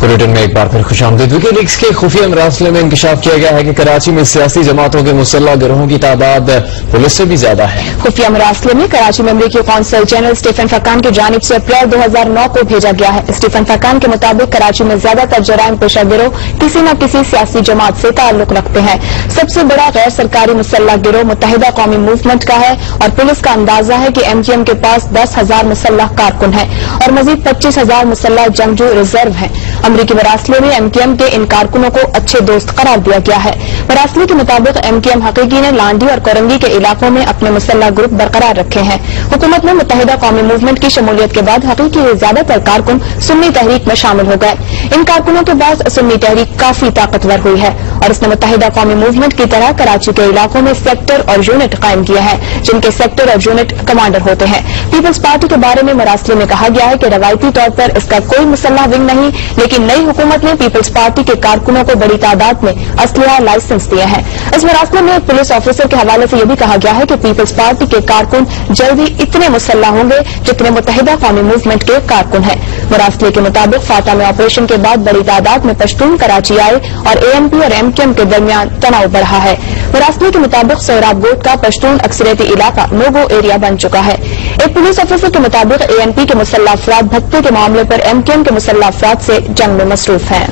Bulletin میں ایک بار پھر خوش آمدید۔ وکی لیکس کے خفیہ مراسلے میں انکشاف کیا گیا ہے کہ کراچی میں سیاسی جماعتوں کے مسلح گروہوں کی تعداد پولیس سے بھی زیادہ ہے۔ خفیہ مراسلے میں کراچی میں امریکی قونصل جنرل اسٹیفن فقان کی جانب سے اپریل 2009 کو بھیجا گیا ہے۔ اسٹیفن فقان کے مطابق کراچی میں زیادہ تر جرائم پیشہ گروہ کسی نہ کسی سیاسی جماعت سے تعلق رکھتے ہیں۔ سب سے بڑا غیر سرکاری مسلح گروہ متحدہ قومی موومنٹ کا ہے اور پولیس کا اندازہ ہے کہ ایم کیو ایم کے پاس 10,000 مسلح کارکن ہیں اور مزید 25,000 مسلح جنگجو ریزرو ہیں۔ امریکی مراسلے میں ایم کیو ایم کے ان کارکنوں کو اچھے دوست قرار دیا گیا ہے۔ مراسلے کے مطابق ایم کیو ایم حقیقی نے لانڈی اور کورنگی کے علاقوں میں اپنے مسلح گروپ برقرار رکھے ہیں۔ حکومت میں متحدہ قومی موومنٹ کی شمولیت کے بعد حقیقی کے زیادہ تر کارکن سنی تحریک میں شامل ہو گئے۔ ان کارکنوں کے بعد سنی تحریک کافی طاقتور ہوئی ہے اور اس نے متحدہ قومی موومنٹ کی طرح کراچی کے علاقوں میں سیکٹر اور یونٹ قائم کیا ہے جن کے سیکٹر اور یونٹ کمانڈر ہوتے ہیں۔ پیپلز پارٹی کے بارے میں مراسلے میں کہا گیا ہے کہ روایتی طور پر اس کا کوئی مسلح ونگ نہیں، لیکن نئی حکومت نے پیپلز پارٹی کے کارکنوں کو بڑی تعداد میں اسلحہ لائسنس دیے ہیں۔ اس مراسلے میں ایک پولیس آفیسر کے حوالے سے یہ بھی کہا گیا ہے کہ پیپلز پارٹی کے کارکن جلد ہی اتنے مسلح ہوں گے جتنے متحدہ قومی موومنٹ کے کارکن ہیں۔ مراسلے کے مطابق فاتح میں آپریشن کے بعد بڑی تعداد میں پشتون کراچی آئے اور اے ایم پی اور ایم کیو ایم کے درمیان تناؤ بڑھا ہے۔ مراسلے کے مطابق سہراب گوٹ کا پشتون اکثریتی علاقہ نو گو ایریا بن چکا ہے۔ ایک پولیس آفیسر کے مطابق اے این پی کے مسلح افراد بھتتے کے معاملے پر ایم کیو ایم کے مسلح افراد سے جنگ میں مصروف ہیں۔